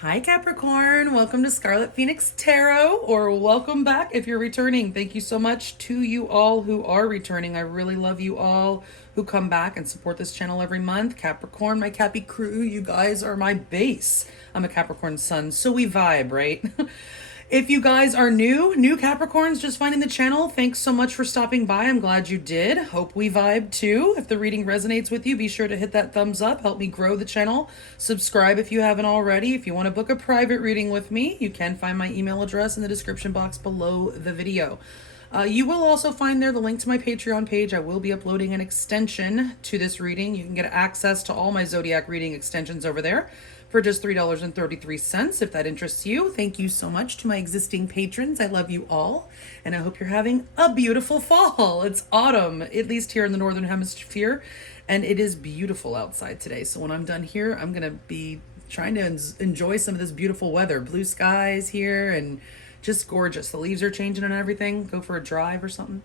Hi Capricorn, welcome to Scarlet Phoenix Tarot, or welcome back if you're returning. Thank you so much to you all who are returning. I really love you all who come back and support this channel every month. Capricorn, my Cappy crew, you guys are my base. I'm a Capricorn Sun, so we vibe, right? If you guys are new Capricorns just finding the channel, thanks so much for stopping by. I'm glad you did. Hope we vibe too. If the reading resonates with you, be sure to hit that thumbs up. Help me grow the channel. Subscribe if you haven't already. If you want to book a private reading with me, you can find my email address in the description box below the video. You will also find there the link to my Patreon page. I will be uploading an extension to this reading. You can get access to all my zodiac reading extensions over there for just $3.33 if that interests you. Thank you so much to my existing patrons. I love you all, and I hope you're having a beautiful fall. It's autumn, at least here in the Northern Hemisphere, and it is beautiful outside today. So when I'm done here, I'm gonna be trying to enjoy some of this beautiful weather. Blue skies here and just gorgeous. The leaves are changing and everything. Go for a drive or something.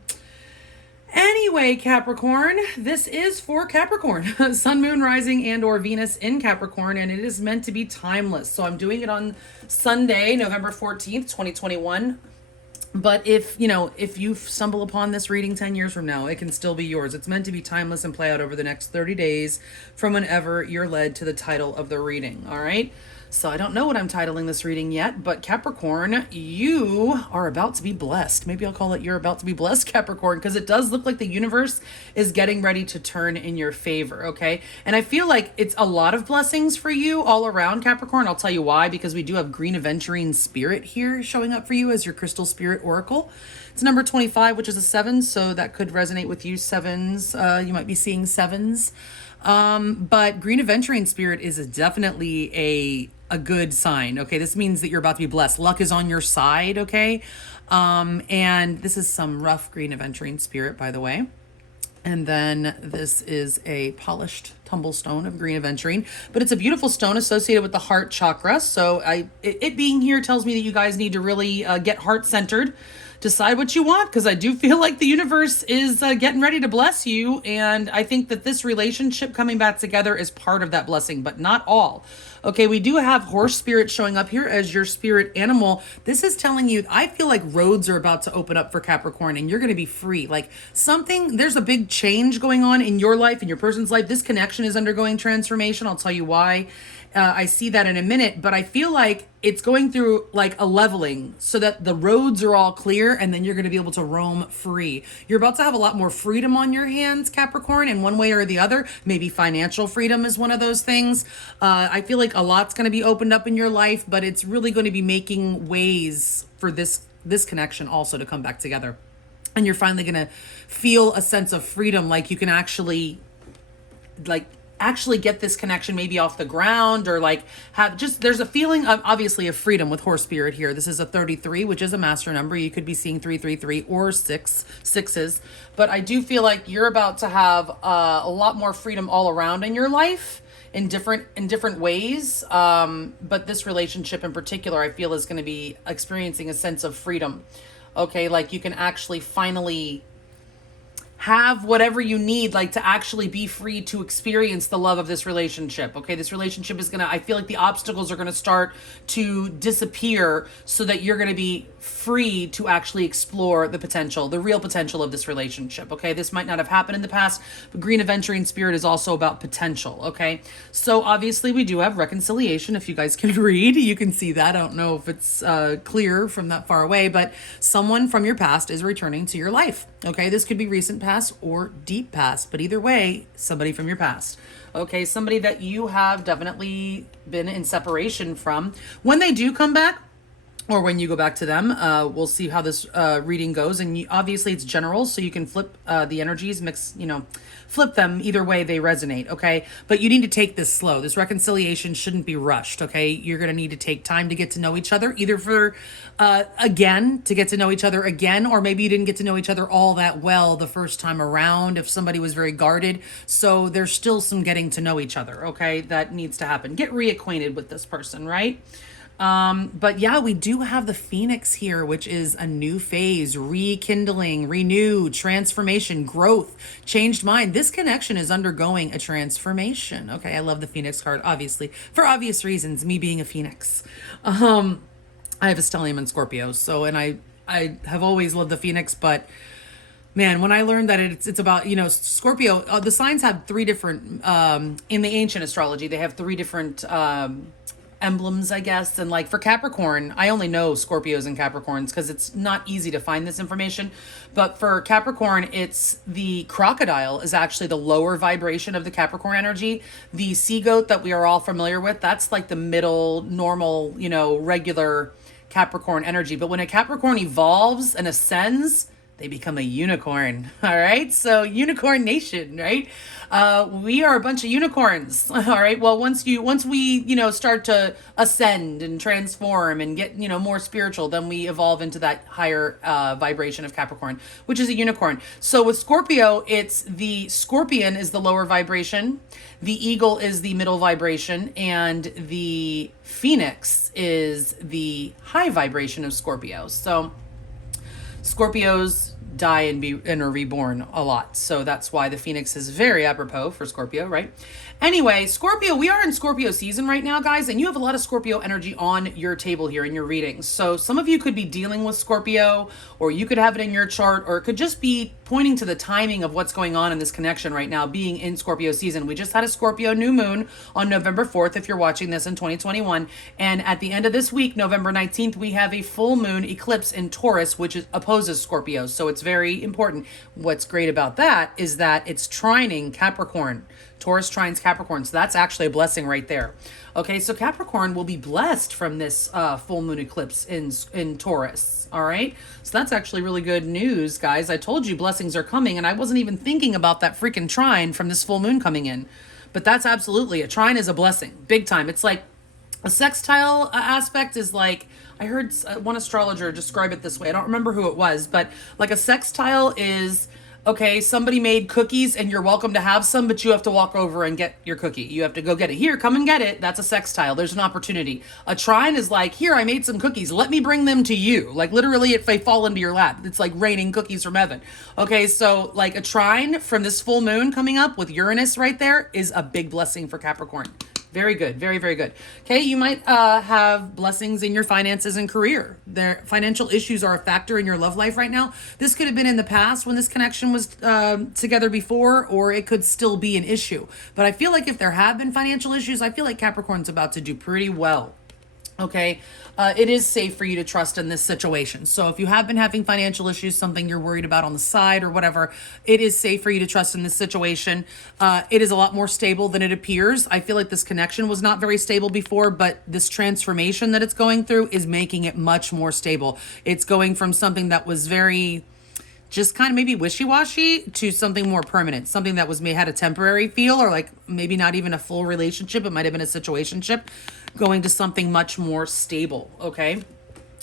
Anyway, Capricorn, this is for Capricorn, Sun, Moon, Rising, and or Venus in Capricorn, and it is meant to be timeless. So I'm doing it on Sunday, November 14th, 2021. But if you stumble upon this reading 10 years from now, it can still be yours. It's meant to be timeless and play out over the next 30 days from whenever you're led to the title of the reading, all right? So I don't know what I'm titling this reading yet, but Capricorn, you are about to be blessed. Maybe I'll call it You're About to Be Blessed, Capricorn, because it does look like the universe is getting ready to turn in your favor, okay? And I feel like it's a lot of blessings for you all around, Capricorn. I'll tell you why, because we do have Green Aventurine Spirit here showing up for you as your Crystal Spirit Oracle. It's number 25, which is a 7, so that could resonate with you, sevens. You might be seeing sevens. But Green Aventurine Spirit is definitely a good sign. Okay, this means that you're about to be blessed. Luck is on your side. Okay, and this is some rough Green Aventurine Spirit, by the way. And then this is a polished tumble stone of Green Aventurine, but it's a beautiful stone associated with the heart chakra. So it being here tells me that you guys need to really get heart centered. Decide what you want, because I do feel like the universe is getting ready to bless you. And I think that this relationship coming back together is part of that blessing, but not all. Okay, we do have horse spirit showing up here as your spirit animal. This is telling you, I feel like roads are about to open up for Capricorn and you're going to be free. Like there's a big change going on in your life, in your person's life. This connection is undergoing transformation. I'll tell you why. I see that in a minute, but I feel like it's going through like a leveling so that the roads are all clear and then you're going to be able to roam free. You're about to have a lot more freedom on your hands, Capricorn, in one way or the other. Maybe financial freedom is one of those things. I feel like a lot's going to be opened up in your life, but it's really going to be making ways for this connection also to come back together. And you're finally going to feel a sense of freedom, like you can actually get this connection maybe off the ground, or like there's a feeling of obviously of freedom with horse spirit here. This is a 33, which is a master number. You could be seeing 333 or sixes, but I do feel like you're about to have a lot more freedom all around in your life in different ways. But this relationship in particular, I feel, is going to be experiencing a sense of freedom. Okay, like you can actually finally have whatever you need, like to actually be free to experience the love of this relationship. Okay, this relationship is I feel like the obstacles are gonna start to disappear so that you're gonna be free to actually explore the real potential of this relationship. Okay, this might not have happened in the past, but Green Aventurine Spirit is also about potential. Okay, so obviously we do have reconciliation. If you guys can read, you can see that. I don't know if it's clear from that far away, but someone from your past is returning to your life. Okay, this could be recent past or deep past, but either way, somebody from your past. Okay, somebody that you have definitely been in separation from. When they do come back, or when you go back to them, we'll see how this reading goes. And obviously it's general, so you can flip the energies, flip them either way they resonate, okay? But you need to take this slow. This reconciliation shouldn't be rushed, okay? You're going to need to take time to get to know each other, either for, to get to know each other again, or maybe you didn't get to know each other all that well the first time around if somebody was very guarded. So there's still some getting to know each other, okay? That needs to happen. Get reacquainted with this person, right? But yeah, we do have the Phoenix here, which is a new phase, rekindling, renew, transformation, growth, changed mind. This connection is undergoing a transformation. Okay, I love the Phoenix card, obviously, for obvious reasons, me being a Phoenix. I have a stellium in Scorpio, so, and I have always loved the Phoenix, but man, when I learned that it's about, Scorpio, the signs have three different, in the ancient astrology, they have three different, emblems, I guess. And like for Capricorn, I only know Scorpios and Capricorns because it's not easy to find this information. But for Capricorn, it's the crocodile is actually the lower vibration of the Capricorn energy. The sea goat that we are all familiar with, that's like the middle, normal, regular Capricorn energy. But when a Capricorn evolves and ascends, they become a unicorn. All right. So unicorn nation, right? We are a bunch of unicorns. All right. Well, once we, start to ascend and transform and get, more spiritual, then we evolve into that higher vibration of Capricorn, which is a unicorn. So with Scorpio, it's the scorpion is the lower vibration. The eagle is the middle vibration, and the phoenix is the high vibration of Scorpio. So Scorpios die and are reborn a lot. So that's why the Phoenix is very apropos for Scorpio, right? Anyway, Scorpio, we are in Scorpio season right now, guys, and you have a lot of Scorpio energy on your table here in your readings. So some of you could be dealing with Scorpio, or you could have it in your chart, or it could just be pointing to the timing of what's going on in this connection right now, being in Scorpio season. We just had a Scorpio new moon on November 4th, if you're watching this in 2021. And at the end of this week, November 19th, we have a full moon eclipse in Taurus, which opposes Scorpio. So it's very important. What's great about that is that it's trining Capricorn. Taurus trines Capricorn. So that's actually a blessing right there. Okay, so Capricorn will be blessed from this full moon eclipse in Taurus. All right, so that's actually really good news, guys. I told you blessings are coming, and I wasn't even thinking about that freaking trine from this full moon coming in. But that's absolutely, a trine is a blessing, big time. It's like a sextile aspect is like, I heard one astrologer describe it this way. I don't remember who it was, but like a sextile is, okay, somebody made cookies and you're welcome to have some, but you have to walk over and get your cookie. You have to go get it. Here, come and get it. That's a sextile. There's an opportunity. A trine is like, here, I made some cookies. Let me bring them to you. Like literally if they fall into your lap, it's like raining cookies from heaven. Okay, so like a trine from this full moon coming up with Uranus right there is a big blessing for Capricorn. Very good. Very, very good. Okay, you might have blessings in your finances and career. Their financial issues are a factor in your love life right now. This could have been in the past when this connection was together before, or it could still be an issue. But I feel like if there have been financial issues, I feel like Capricorn's about to do pretty well. Okay, it is safe for you to trust in this situation. So if you have been having financial issues, something you're worried about on the side or whatever, it is safe for you to trust in this situation. It is a lot more stable than it appears. I feel like this connection was not very stable before, but this transformation that it's going through is making it much more stable. It's going from something that was very just kind of maybe wishy-washy to something more permanent, something that had a temporary feel, or like maybe not even a full relationship. It might have been a situationship, going to something much more stable. Okay.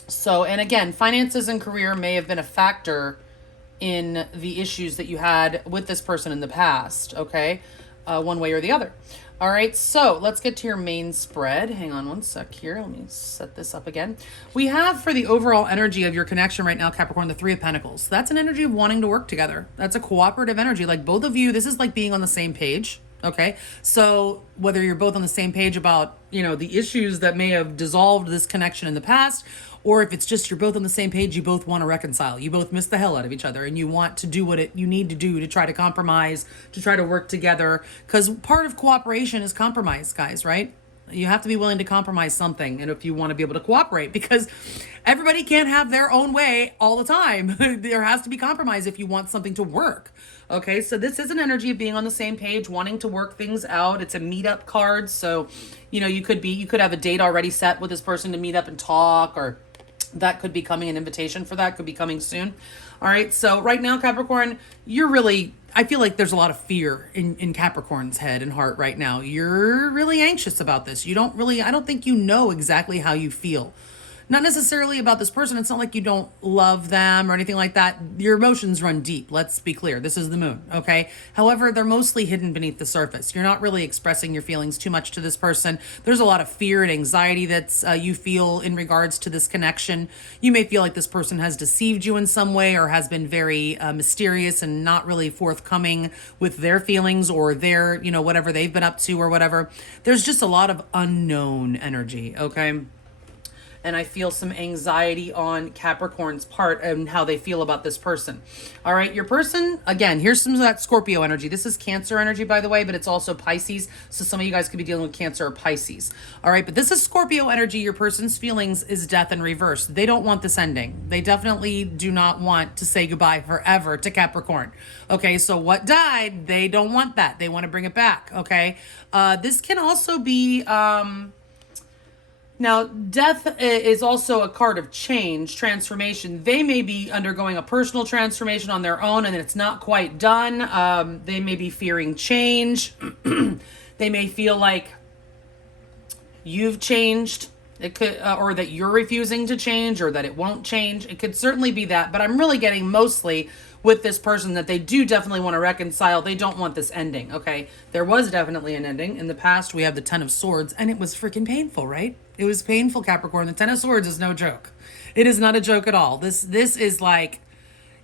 So, and again, finances and career may have been a factor in the issues that you had with this person in the past. Okay. One way or the other. All right, so let's get to your main spread. Hang on one sec here. Let me set this up again. We have for the overall energy of your connection right now, Capricorn, the Three of Pentacles. That's an energy of wanting to work together. That's a cooperative energy. Like both of you, this is like being on the same page. Okay, so whether you're both on the same page about, the issues that may have dissolved this connection in the past, or if it's just you're both on the same page, you both want to reconcile. You both miss the hell out of each other and you want to do what you need to do to try to compromise, to try to work together. Because part of cooperation is compromise, guys, right? You have to be willing to compromise something, and if you want to be able to cooperate, because everybody can't have their own way all the time. There has to be compromise if you want something to work. Okay, so this is an energy of being on the same page, wanting to work things out. It's a meetup card, so you could have a date already set with this person to meet up and talk, or that could be coming, an invitation for that could be coming soon. All right, so right now, Capricorn, I feel like there's a lot of fear in Capricorn's head and heart right now. You're really anxious about this. I don't think you know exactly how you feel. Not necessarily about this person. It's not like you don't love them or anything like that. Your emotions run deep. Let's be clear. This is the moon, okay? However, they're mostly hidden beneath the surface. You're not really expressing your feelings too much to this person. There's a lot of fear and anxiety that's you feel in regards to this connection. You may feel like this person has deceived you in some way or has been very mysterious and not really forthcoming with their feelings or their, you know, whatever they've been up to or whatever. There's just a lot of unknown energy, okay? And I feel some anxiety on Capricorn's part and how they feel about this person. All right, your person, again, here's some of that Scorpio energy. This is Cancer energy, by the way, but it's also Pisces. So some of you guys could be dealing with Cancer or Pisces. All right, but this is Scorpio energy. Your person's feelings is death in reverse. They don't want this ending. They definitely do not want to say goodbye forever to Capricorn. Okay, so what died, they don't want that. They want to bring it back, okay? This can also be... Now, death is also a card of change, transformation. They may be undergoing a personal transformation on their own and it's not quite done. They may be fearing change. They may feel like you've changed. It could, or that you're refusing to change or that it won't change. It could certainly be that, but I'm really getting mostly with this person that they do definitely want to reconcile. They don't want this ending, okay? There was definitely an ending. In the past, we have the Ten of Swords, and it was freaking painful, right? It was painful, Capricorn. The Ten of Swords is no joke. It is not a joke at all. This is like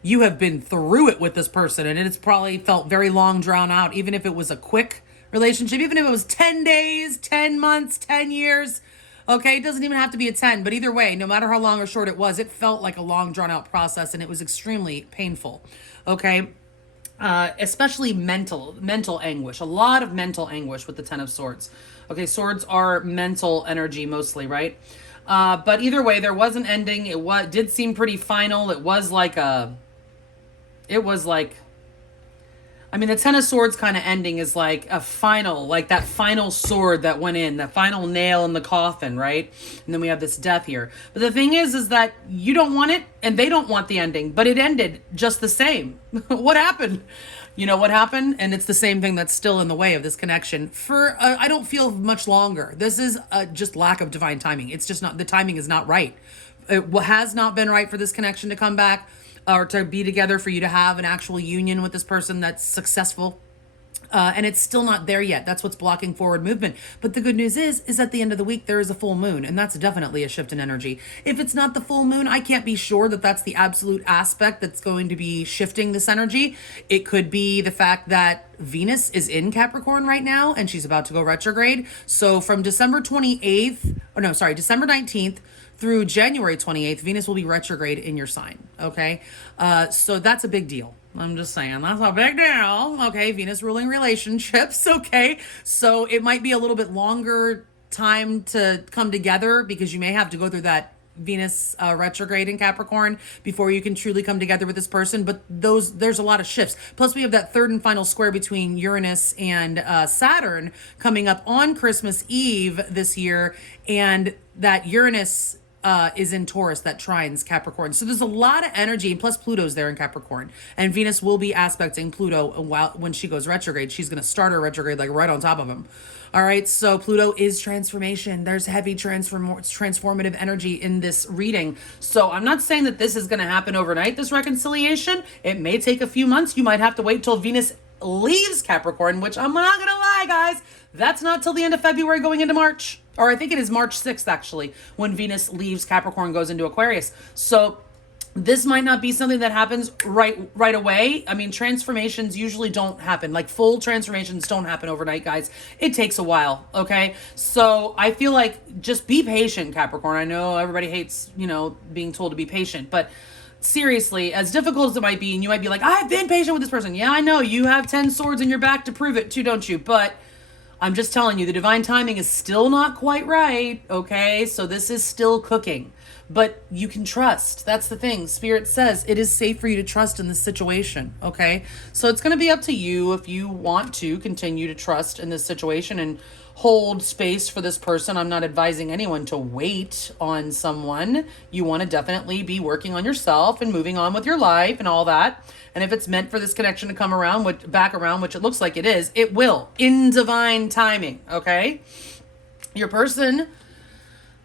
you have been through it with this person, and it's probably felt very long, drawn out, even if it was a quick relationship, even if it was 10 days, 10 months, 10 years. Okay, it doesn't even have to be a 10, but either way, no matter how long or short it was, it felt like a long drawn out process and it was extremely painful. Okay, especially mental anguish, a lot of mental anguish with the Ten of Swords. Okay, swords are mental energy mostly, right? But either way, there was an ending. It did seem pretty final. It was like, I mean, the Ten of Swords kind of ending is like a final, like that final sword that went in, that final nail in the coffin, right? And then we have this death here. But the thing is that you don't want it and they don't want the ending, but it ended just the same. What happened? You know what happened? And it's the same thing that's still in the way of this connection for, I don't feel much longer. This is just lack of divine timing. It's just not, the timing is not right. It has not been right for this connection to come back. Or to be together, for you to have an actual union with this person that's successful. And it's still not there yet. That's what's blocking forward movement. But the good news is at the end of the week, there is a full moon. And that's definitely a shift in energy. If it's not the full moon, I can't be sure that that's the absolute aspect that's going to be shifting this energy. It could be the fact that Venus is in Capricorn right now and she's about to go retrograde. So from December 19th through January 28th, Venus will be retrograde in your sign, okay? So that's a big deal. I'm just saying, that's a big deal, okay? Venus ruling relationships, okay? So it might be a little bit longer time to come together because you may have to go through that Venus retrograde in Capricorn before you can truly come together with this person. But there's a lot of shifts. Plus we have that third and final square between Uranus and Saturn coming up on Christmas Eve this year. And that Uranus is in Taurus, that trines Capricorn. So there's a lot of energy, plus Pluto's there in Capricorn. And Venus will be aspecting Pluto when she goes retrograde. She's going to start her retrograde like right on top of him. All right, so Pluto is transformation. There's heavy transformative energy in this reading. So I'm not saying that this is going to happen overnight, this reconciliation. It may take a few months. You might have to wait till Venus leaves Capricorn, which I'm not going to lie, guys. That's not till the end of February going into March. Or I think it is March 6th, actually, when Venus leaves Capricorn, goes into Aquarius. So this might not be something that happens right away. I mean, transformations usually don't happen. Like full transformations don't happen overnight, guys. It takes a while, okay? So I feel like just be patient, Capricorn. I know everybody hates, being told to be patient, but seriously, as difficult as it might be, and you might be like, I've been patient with this person. Yeah, I know. You have 10 swords in your back to prove it too, don't you? But I'm just telling you, the divine timing is still not quite right, okay? So this is still cooking. But you can trust. That's the thing. Spirit says it is safe for you to trust in this situation, okay? So it's going to be up to you if you want to continue to trust in this situation and hold space for this person. I'm not advising anyone to wait on someone. You want to definitely be working on yourself and moving on with your life and all that. And if it's meant for this connection to come back around, which it looks like it is, it will in divine timing, okay? Your person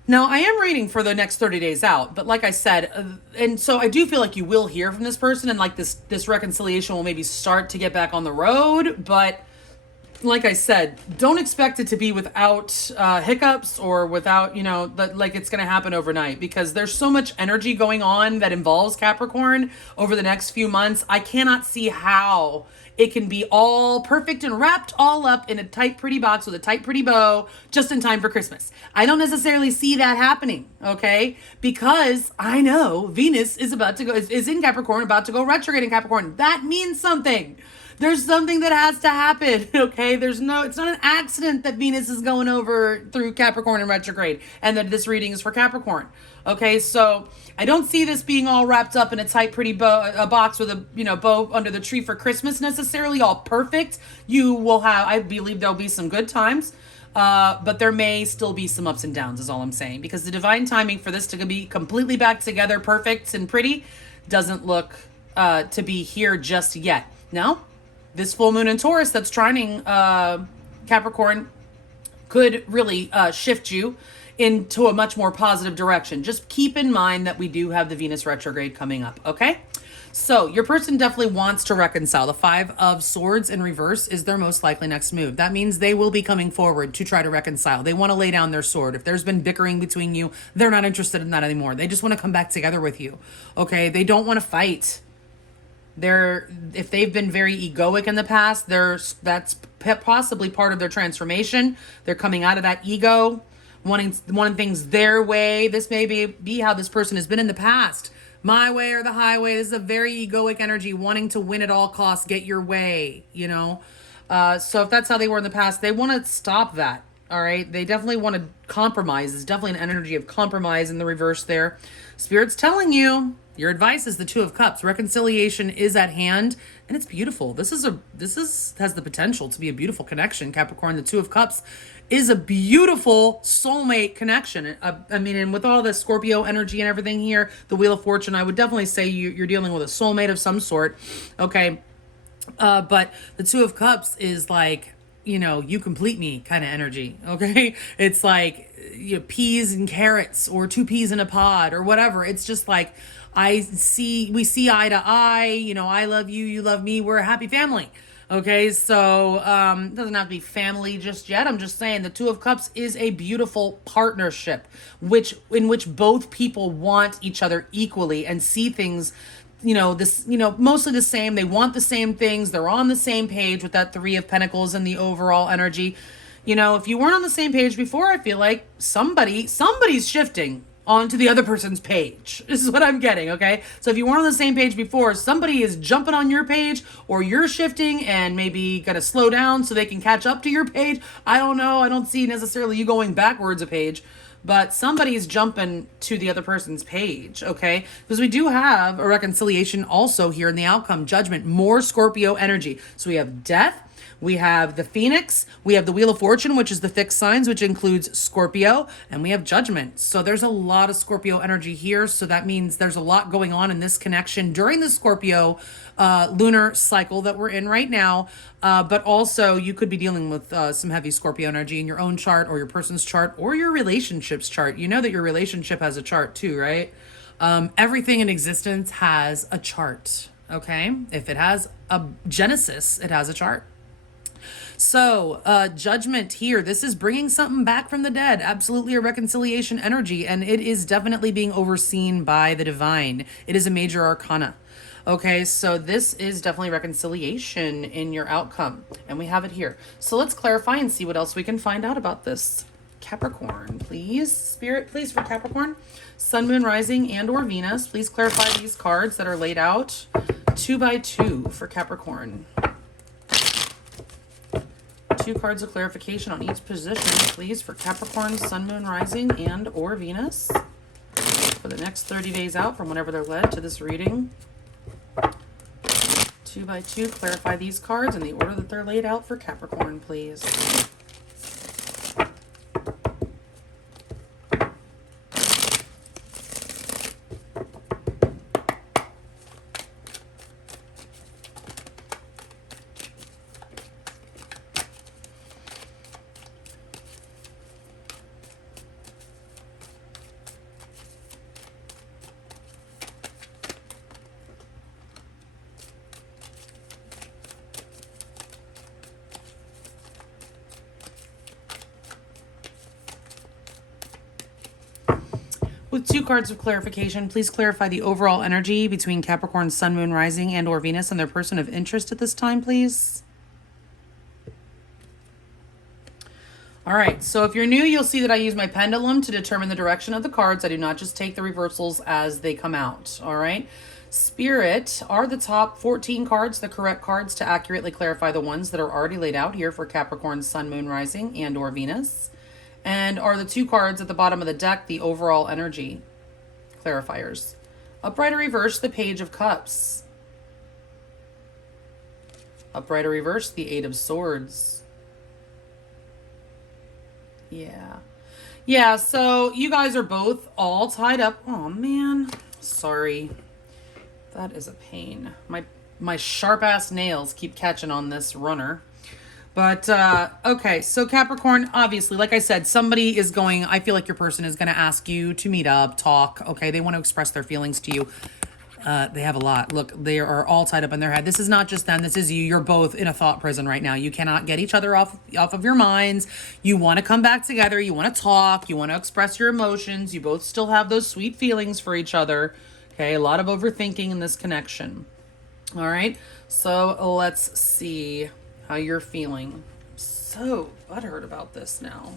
Now, I am reading for the next 30 days out, but like I said, and so I do feel like you will hear from this person, and like this reconciliation will maybe start to get back on the road, but like I said, don't expect it to be without hiccups or without, like it's going to happen overnight, because there's so much energy going on that involves Capricorn over the next few months. I cannot see how it can be all perfect and wrapped all up in a tight, pretty box with a tight, pretty bow just in time for Christmas. I don't necessarily see that happening, okay? Because I know Venus is is in Capricorn, about to go retrograde in Capricorn. That means something. There's something that has to happen, okay? It's not an accident that Venus is going over through Capricorn in retrograde and that this reading is for Capricorn, okay? So I don't see this being all wrapped up in a tight, pretty a box with a, bow under the tree for Christmas necessarily, all perfect. I believe there'll be some good times, but there may still be some ups and downs is all I'm saying, because the divine timing for this to be completely back together, perfect and pretty, doesn't look to be here just yet. Now, this full moon in Taurus that's trining Capricorn could really shift you into a much more positive direction. Just keep in mind that we do have the Venus retrograde coming up, okay? So your person definitely wants to reconcile. The 5 of Swords in reverse is their most likely next move. That means they will be coming forward to try to reconcile. They want to lay down their sword. If there's been bickering between you, they're not interested in that anymore. They just want to come back together with you, okay? They don't want to fight. If they've been very egoic in the past, that's possibly part of their transformation. They're coming out of that ego, wanting things their way. This may be how this person has been in the past. My way or the highway. This is a very egoic energy, wanting to win at all costs, get your way, So if that's how they were in the past, they want to stop that. All right. They definitely want to compromise. There's definitely an energy of compromise in the reverse there. Spirit's telling you, your advice is the 2 of Cups. Reconciliation is at hand, and it's beautiful. This has the potential to be a beautiful connection. Capricorn, the 2 of Cups is a beautiful soulmate connection. And with all the Scorpio energy and everything here, the Wheel of Fortune, I would definitely say you're dealing with a soulmate of some sort. Okay. But the 2 of Cups is like, you complete me kind of energy. Okay. It's like, peas and carrots, or 2 peas in a pod, or whatever. It's just like, we see eye to eye, I love you, you love me. We're a happy family. Okay. So, it doesn't have to be family just yet. I'm just saying the 2 of Cups is a beautiful partnership, in which both people want each other equally and see things, mostly the same. They want the same things. They're on the same page with that 3 of Pentacles and the overall energy. If you weren't on the same page before, I feel like somebody's shifting onto the other person's page. This is what I'm getting, okay? So if you weren't on the same page before, somebody is jumping on your page, or you're shifting and maybe got to slow down so they can catch up to your page. I don't know. I don't see necessarily you going backwards a page, but somebody's jumping to the other person's page, okay? Because we do have a reconciliation also here in the outcome. Judgment, more Scorpio energy. So we have death, we have the Phoenix, we have the Wheel of Fortune, which is the fixed signs, which includes Scorpio, and we have Judgment. So there's a lot of Scorpio energy here. So that means there's a lot going on in this connection during the Scorpio lunar cycle that we're in right now. But also you could be dealing with some heavy Scorpio energy in your own chart, or your person's chart, or your relationships chart. You know that your relationship has a chart too, right? Everything in existence has a chart, okay? If it has a genesis, it has a chart. So, Judgment here, this is bringing something back from the dead. Absolutely a reconciliation energy, and it is definitely being overseen by the divine. It is a major arcana. Okay, so this is definitely reconciliation in your outcome, and we have it here. So let's clarify and see what else we can find out about this. Capricorn, please. Spirit, please, for Capricorn. Sun, Moon, Rising, and or Venus. Please clarify these cards that are laid out 2 by 2 for Capricorn. 2 cards of clarification on each position, please, for Capricorn, Sun, Moon, Rising, and or Venus for the next 30 days out from whenever they're led to this reading. 2 by 2, clarify these cards in the order that they're laid out for Capricorn, please. With 2 cards of clarification, please clarify the overall energy between Capricorn Sun, Moon, Rising, and or Venus and their person of interest at this time, please. All right, so if you're new, you'll see that I use my pendulum to determine the direction of the cards. I do not just take the reversals as they come out, all right? Spirit, are the top 14 cards the correct cards to accurately clarify the ones that are already laid out here for Capricorn Sun, Moon, Rising, and or Venus? And are the 2 cards at the bottom of the deck the overall energy clarifiers? Upright or reverse, the Page of Cups. Upright or reverse, the 8 of Swords. Yeah, so you guys are both all tied up. Oh, man. Sorry. That is a pain. My sharp-ass nails keep catching on this runner. But, okay, so Capricorn, obviously, like I said, somebody is going, I feel like your person is going to ask you to meet up, talk, okay? They want to express their feelings to you. They have a lot. Look, they are all tied up in their head. This is not just them. This is you. You're both in a thought prison right now. You cannot get each other off of your minds. You want to come back together. You want to talk. You want to express your emotions. You both still have those sweet feelings for each other. Okay, a lot of overthinking in this connection. All right, so let's see how you're feeling. I'm so butthurt about this now.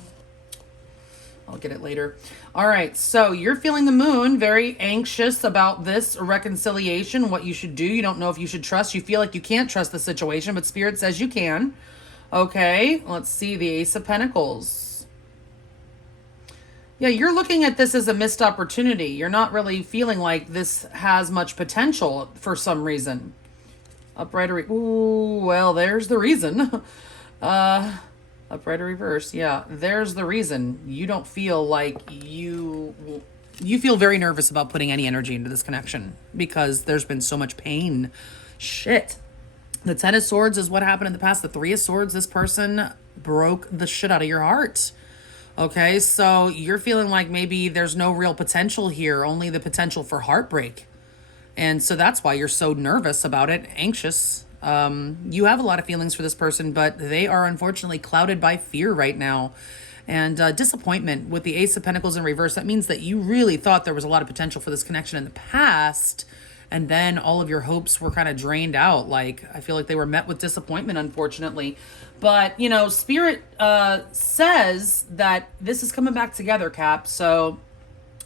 I'll get it later. All right, so you're feeling the moon, very anxious about this reconciliation, what you should do. You don't know if you should trust. You feel like you can't trust the situation, but Spirit says you can. Okay, let's see the Ace of Pentacles. Yeah, you're looking at this as a missed opportunity. You're not really feeling like this has much potential for some reason. Upright or... Ooh, well, there's the reason. Upright or reverse. Yeah, there's the reason. You don't feel like you feel very nervous about putting any energy into this connection because there's been so much pain. Shit. The 10 of Swords is what happened in the past. The 3 of Swords, this person broke the shit out of your heart. Okay, so you're feeling like maybe there's no real potential here, only the potential for heartbreak. And so that's why you're so nervous about it, anxious. You have a lot of feelings for this person, but they are unfortunately clouded by fear right now. And disappointment with the Ace of Pentacles in reverse. That means that you really thought there was a lot of potential for this connection in the past. And then all of your hopes were kind of drained out. Like, I feel like they were met with disappointment, unfortunately. But, you know, Spirit says that this is coming back together, Cap. So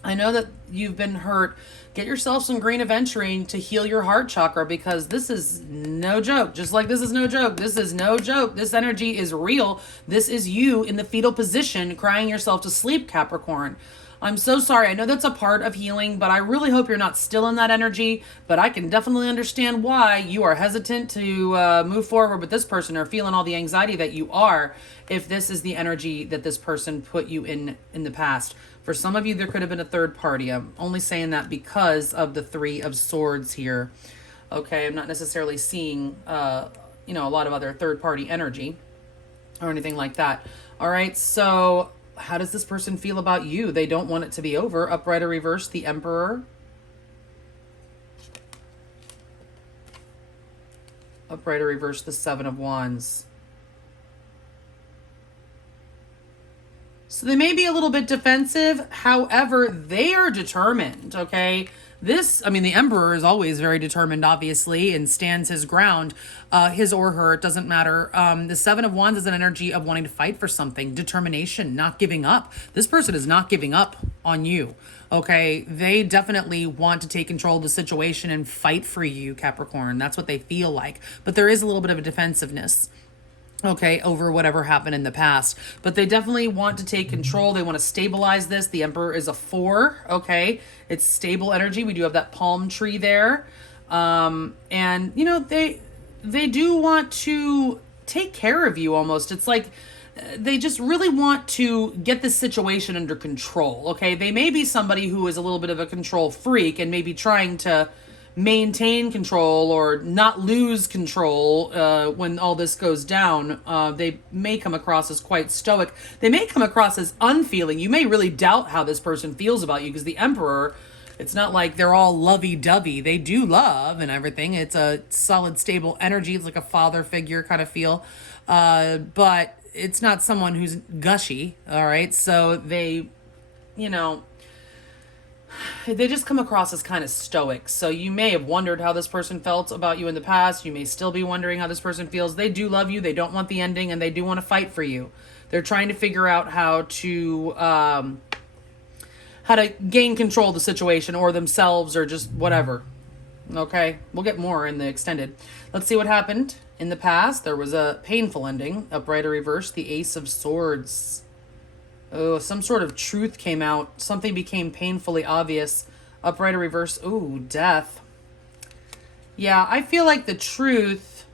I know that you've been hurt. Get yourself some green aventurine to heal your heart chakra because this is no joke. Just like this is no joke. This is no joke. This energy is real. This is you in the fetal position crying yourself to sleep, Capricorn. I'm so sorry. I know that's a part of healing, but I really hope you're not still in that energy. But I can definitely understand why you are hesitant to move forward with this person or feeling all the anxiety that you are if this is the energy that this person put you in the past. For some of you, there could have been a third party. I'm only saying that because of the 3 of Swords here. Okay, I'm not necessarily seeing, you know, a lot of other third party energy or anything like that. All right, so how does this person feel about you? They don't want it to be over. Upright or reverse, the Emperor. Upright or reverse, the 7 of Wands. So they may be a little bit defensive. However, they are determined, okay? This, I mean, the Emperor is always very determined, obviously, and stands his ground, his or her, it doesn't matter. The 7 of Wands is an energy of wanting to fight for something, determination, not giving up. This person is not giving up on you, okay? They definitely want to take control of the situation and fight for you, Capricorn. That's what they feel like. But there is a little bit of a defensiveness, okay, over whatever happened in the past. But they definitely want to take control. They want to stabilize this. The Emperor is a 4, okay? It's stable energy. We do have that palm tree there. And, you know, they do want to take care of you almost. It's like they just really want to get this situation under control, okay? They may be somebody who is a little bit of a control freak and maybe trying to maintain control or not lose control when all this goes down. They may come across as quite stoic. They may come across as unfeeling. You may really doubt how this person feels about you because the Emperor, it's not like they're all lovey-dovey. They do love and everything. It's a solid, stable energy. It's like a father figure kind of feel. But it's not someone who's gushy, all right? So they, you know, they just come across as kind of stoic. So you may have wondered how this person felt about you in the past. You may still be wondering how this person feels. They do love you. They don't want the ending, and they do want to fight for you. They're trying to figure out how to gain control of the situation, or themselves, or just whatever. Okay, we'll get more in the extended. Let's see what happened in the past. There was a painful ending. Upright or reverse, the Ace of Swords. Oh, some sort of truth came out. Something became painfully obvious. Upright or reverse. Ooh, death. Yeah, I feel like the truth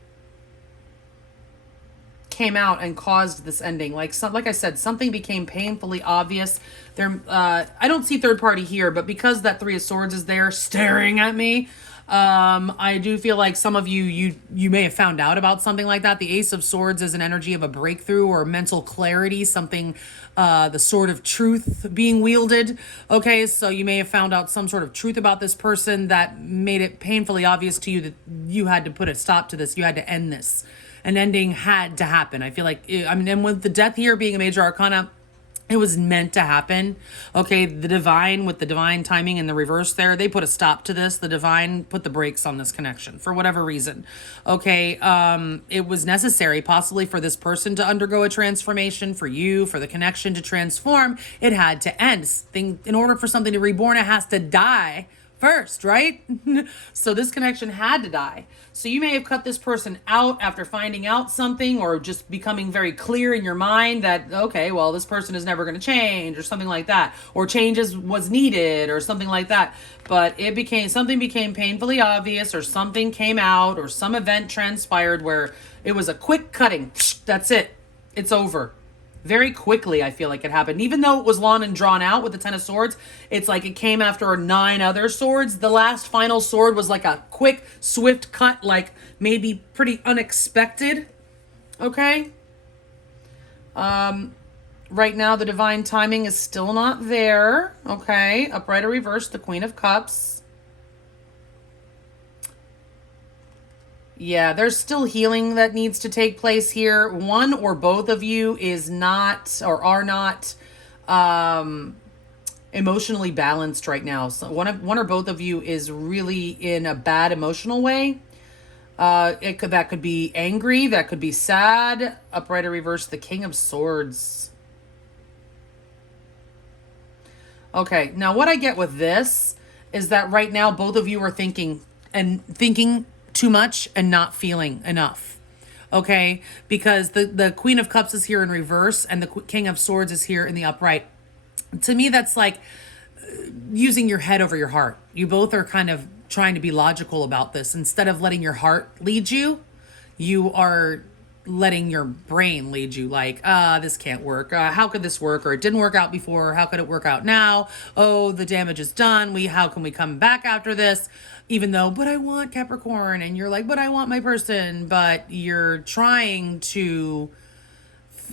came out and caused this ending. Like I said, something became painfully obvious. There, I don't see third party here, but because that Three of Swords is there staring at me, I do feel like some of you may have found out about something like that. The Ace of Swords is an energy of a breakthrough or mental clarity, something, the sword of truth being wielded. Okay, so you may have found out some sort of truth about this person that made it painfully obvious to you that you had to put a stop to this. You had to end this. An ending had to happen. I feel like, and with the death here being a major arcana, it was meant to happen. Okay, the divine, with the divine timing in the reverse there, they put a stop to this. The divine put the brakes on this connection for whatever reason. Okay, it was necessary possibly for this person to undergo a transformation, for you, for the connection to transform. It had to end. In order for something to reborn, it has to die first, right? So this connection had to die. So you may have cut this person out after finding out something, or just becoming very clear in your mind that, okay, well, this person is never going to change, or something like that, or changes was needed, or something like that. But something became painfully obvious, or something came out, or some event transpired where it was a quick cutting. That's it. It's over. Very quickly, I feel like it happened. Even though it was long and drawn out with the Ten of Swords, it's like it came after 9 other swords. The last final sword was like a quick, swift cut, like maybe pretty unexpected. Okay? Right now, the divine timing is still not there. Okay? Upright or reverse, the Queen of Cups. Yeah, there's still healing that needs to take place here. One or both of you is not, or are not, emotionally balanced right now. So one or both of you is really in a bad emotional way. That could be angry, that could be sad. Upright or reverse, the King of Swords. Okay, now what I get with this is that right now both of you are thinking too much and not feeling enough. Okay, because the Queen of Cups is here in reverse and the King of Swords is here in the upright. To me, that's like using your head over your heart. You both are kind of trying to be logical about this. Instead of letting your heart lead you, you are letting your brain lead you, like, this can't work. How could this work? Or it didn't work out before. How could it work out now? Oh, the damage is done. How can we come back after this? Even though, but I want Capricorn. And you're like, but I want my person. But you're trying to,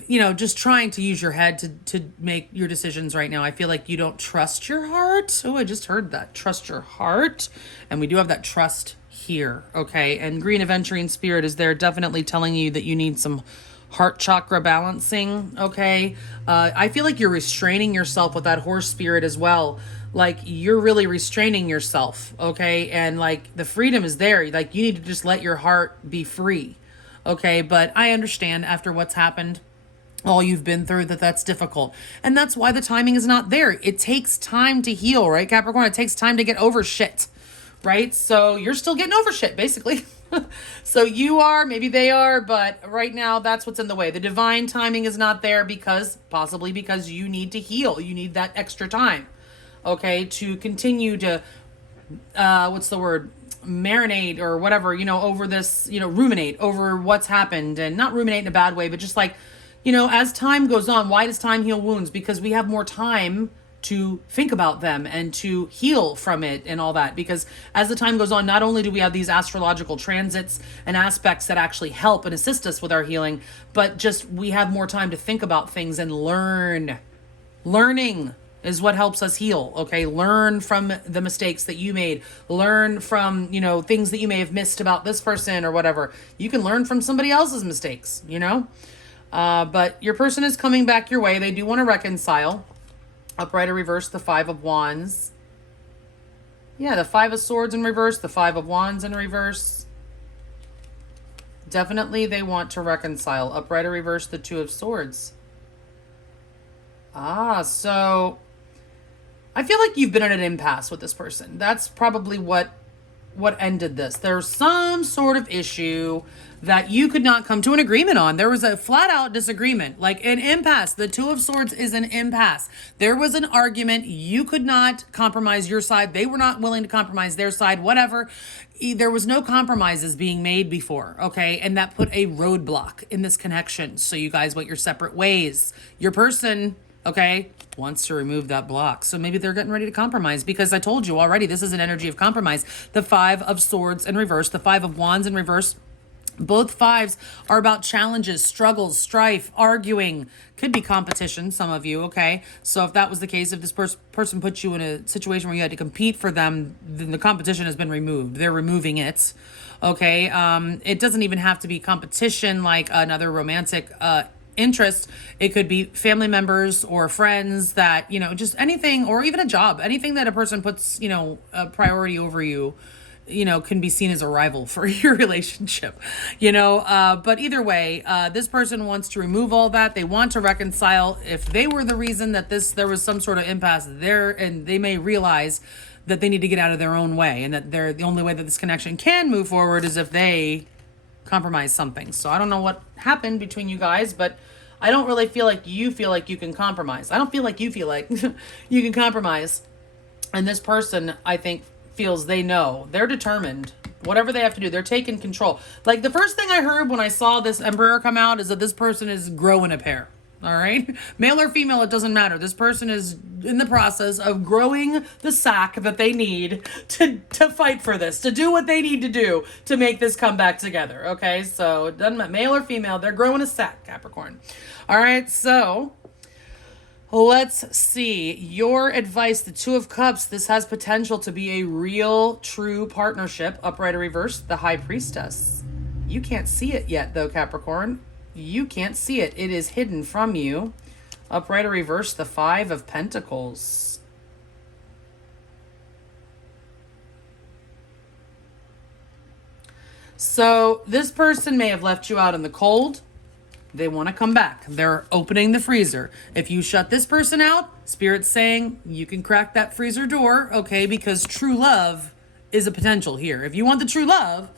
just trying to use your head to make your decisions right now. I feel like you don't trust your heart. Oh, I just heard that. Trust your heart. And we do have that trust here. Okay. And Green Aventurine Spirit is there, definitely telling you that you need some heart chakra balancing. Okay. I feel like you're restraining yourself with that horse spirit as well. Like you're really restraining yourself. Okay. And like the freedom is there. Like you need to just let your heart be free. Okay. But I understand after what's happened, all you've been through, that's difficult. And that's why the timing is not there. It takes time to heal, right, Capricorn? It takes time to get over shit, right? So you're still getting over shit, basically. So you are, maybe they are, but right now that's what's in the way. The divine timing is not there possibly because you need to heal. You need that extra time, okay, to continue to, marinate or whatever, over this, ruminate over what's happened. And not ruminate in a bad way, but just like, as time goes on, why does time heal wounds? Because we have more time to think about them and to heal from it and all that. Because as the time goes on, not only do we have these astrological transits and aspects that actually help and assist us with our healing, but just we have more time to think about things and learn. Learning is what helps us heal, okay? Learn from the mistakes that you made. Learn from, things that you may have missed about this person or whatever. You can learn from somebody else's mistakes, But your person is coming back your way. They do want to reconcile. Upright or reverse, the Five of Wands. Yeah, the Five of Swords in reverse, the Five of Wands in reverse. Definitely they want to reconcile. Upright or reverse, the Two of Swords. Ah, so I feel like you've been at an impasse with this person. That's probably what ended this. There's some sort of issue that you could not come to an agreement on. There was a flat out disagreement, like an impasse. The Two of Swords is an impasse. There was an argument. You could not compromise your side. They were not willing to compromise their side, whatever. There was no compromises being made before, okay? And that put a roadblock in this connection. So you guys went your separate ways. Your person, okay, wants to remove that block. So maybe they're getting ready to compromise, because I told you already, this is an energy of compromise. The Five of Swords in reverse, the Five of Wands in reverse. Both fives are about challenges, struggles, strife, arguing. Could be competition, some of you, okay? So if that was the case, if this person put you in a situation where you had to compete for them, then the competition has been removed. They're removing it, okay? It doesn't even have to be competition like another romantic interest. It could be family members or friends that, you know, just anything, or even a job. Anything that a person puts, you know, a priority over you, you know, can be seen as a rival for your relationship, you know. But either way, this person wants to remove all that. They want to reconcile. If they were the reason that there was some sort of impasse there, and they may realize that they need to get out of their own way, and that the only way that this connection can move forward is if they compromise something. So I don't know what happened between you guys, but I don't really feel like you can compromise. I don't feel like you feel like you can compromise. And this person, I think, feels they know. They're determined. Whatever they have to do, they're taking control. Like, the first thing I heard when I saw this Emperor come out is that this person is growing a pair. All right? Male or female, it doesn't matter. This person is in the process of growing the sack that they need to fight for this, to do what they need to do to make this come back together. Okay? So it doesn't matter, male or female, they're growing a sack, Capricorn. All right, so let's see. Your advice, the Two of Cups. This has potential to be a real, true partnership. Upright or reverse, the High Priestess. You can't see it yet, though, Capricorn. You can't see it. It is hidden from you. Upright or reverse, the Five of Pentacles. So this person may have left you out in the cold. They want to come back. They're opening the freezer. If you shut this person out, Spirit's saying you can crack that freezer door, okay? Because true love is a potential here. If you want the true love,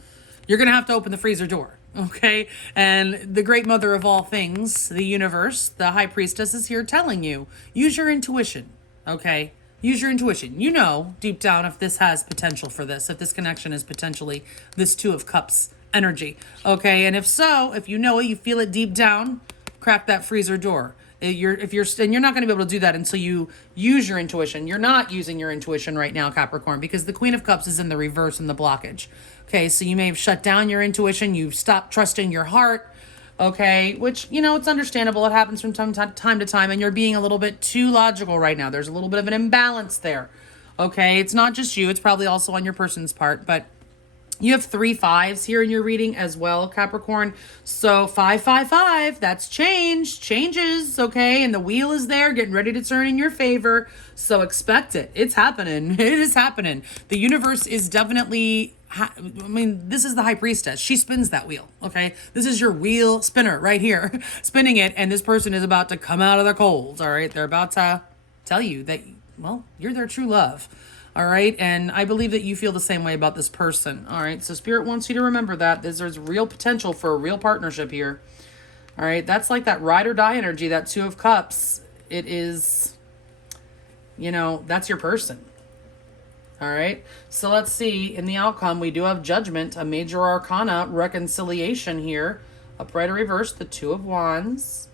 you're going to have to open the freezer door, okay? And the great mother of all things, the universe, the High Priestess, is here telling you, use your intuition, okay? Use your intuition. You know deep down if this has potential for this, if this connection is potentially this Two of Cups energy, okay? And if so, if you know it, you feel it deep down, crack that freezer door. You're not going to be able to do that until you use your intuition. You're not using your intuition right now, Capricorn, because the Queen of Cups is in the reverse in the blockage. Okay, so you may have shut down your intuition. You've stopped trusting your heart. Okay, which, you know, it's understandable. It happens from time to time, and you're being a little bit too logical right now. There's a little bit of an imbalance there. Okay, it's not just you. It's probably also on your person's part, but you have 3 5s here in your reading as well, Capricorn. So 5, 5, 5, that's changes, okay? And the wheel is there, getting ready to turn in your favor. So expect it. It's happening. It is happening. The universe is definitely, this is the High Priestess. She spins that wheel, okay? This is your wheel spinner right here, spinning it. And this person is about to come out of the cold, all right? They're about to tell you that, well, you're their true love. All right. And I believe that you feel the same way about this person. All right. So Spirit wants you to remember that there's real potential for a real partnership here. All right. That's like that ride or die energy, that Two of Cups. It is, you know, that's your person. All right. So let's see. In the outcome, we do have Judgment, a major arcana, reconciliation here. Upright or reverse, the Two of Wands.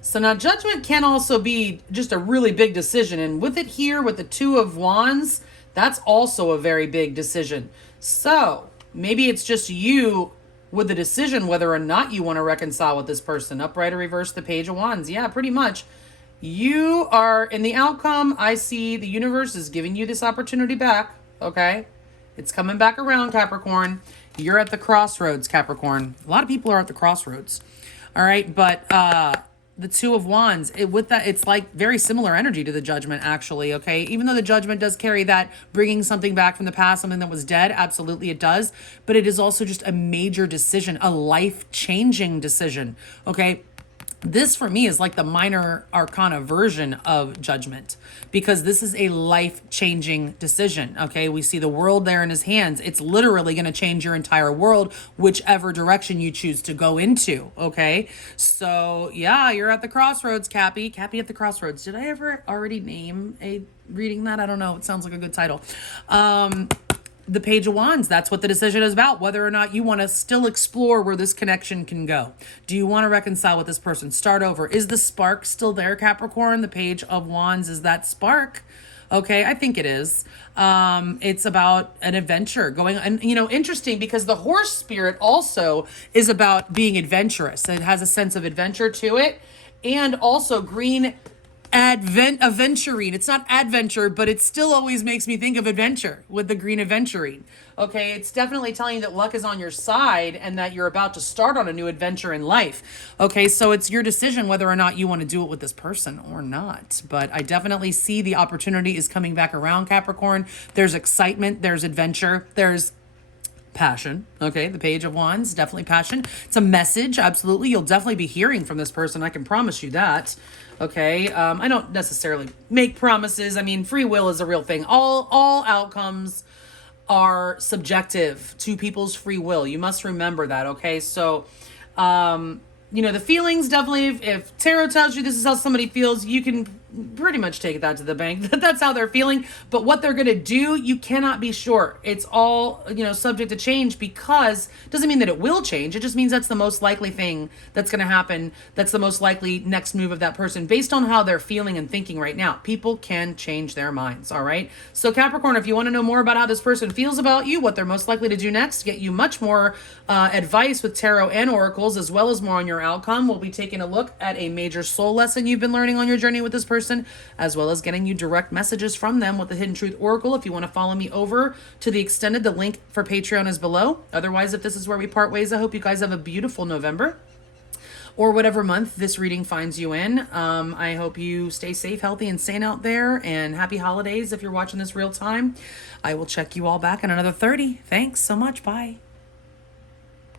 So now Judgment can also be just a really big decision. And with it here, with the Two of Wands, that's also a very big decision. So maybe it's just you with the decision whether or not you want to reconcile with this person. Upright or reverse, the Page of Wands. Yeah, pretty much. You are, in the outcome, I see the universe is giving you this opportunity back, okay? It's coming back around, Capricorn. You're at the crossroads, Capricorn. A lot of people are at the crossroads. All right, but the Two of Wands, with that, it's like very similar energy to the Judgment, actually, okay? Even though the Judgment does carry that bringing something back from the past, something that was dead, absolutely it does, but it is also just a major decision, a life-changing decision, okay? This for me is like the minor arcana version of Judgment, because this is a life-changing decision, okay? We see the world there in his hands. It's literally going to change your entire world, whichever direction you choose to go into, okay? So yeah, you're at the crossroads, Cappy. Cappy at the crossroads. Did I ever already name a reading that? I don't know. It sounds like a good title. The Page of Wands, that's what the decision is about, whether or not you want to still explore where this connection can go. Do you want to reconcile with this person? Start over. Is the spark still there, Capricorn? The Page of Wands is that spark. Okay, I think it is. It's about an adventure going, and interesting because the horse spirit also is about being adventurous. It has a sense of adventure to it. And also green aventurine. It's not adventure, but it still always makes me think of adventure with the green aventurine. Okay, it's definitely telling you that luck is on your side and that you're about to start on a new adventure in life. Okay, so it's your decision whether or not you want to do it with this person or not. But I definitely see the opportunity is coming back around, Capricorn. There's excitement, there's adventure, there's passion. Okay, the Page of Wands, definitely passion. It's a message, absolutely. You'll definitely be hearing from this person. I can promise you that. Okay, I don't necessarily make promises. I mean, free will is a real thing. All outcomes are subjective to people's free will. You must remember that, okay? So, the feelings definitely, if tarot tells you this is how somebody feels, you can pretty much take that to the bank. That's how they're feeling. But what they're going to do, you cannot be sure. It's all, subject to change, because it doesn't mean that it will change. It just means that's the most likely thing that's going to happen. That's the most likely next move of that person based on how they're feeling and thinking right now. People can change their minds, all right? So Capricorn, if you want to know more about how this person feels about you, what they're most likely to do next, get you much more advice with tarot and oracles, as well as more on your outcome, we'll be taking a look at a major soul lesson you've been learning on your journey with this person, as well as getting you direct messages from them with the Hidden Truth Oracle. If you want to follow me over to the extended, the link for Patreon is below. Otherwise, if this is where we part ways, I hope you guys have a beautiful November or whatever month this reading finds you in. I hope you stay safe, healthy, and sane out there, and happy holidays if you're watching this real time. I will check you all back in another 30. Thanks so much. Bye.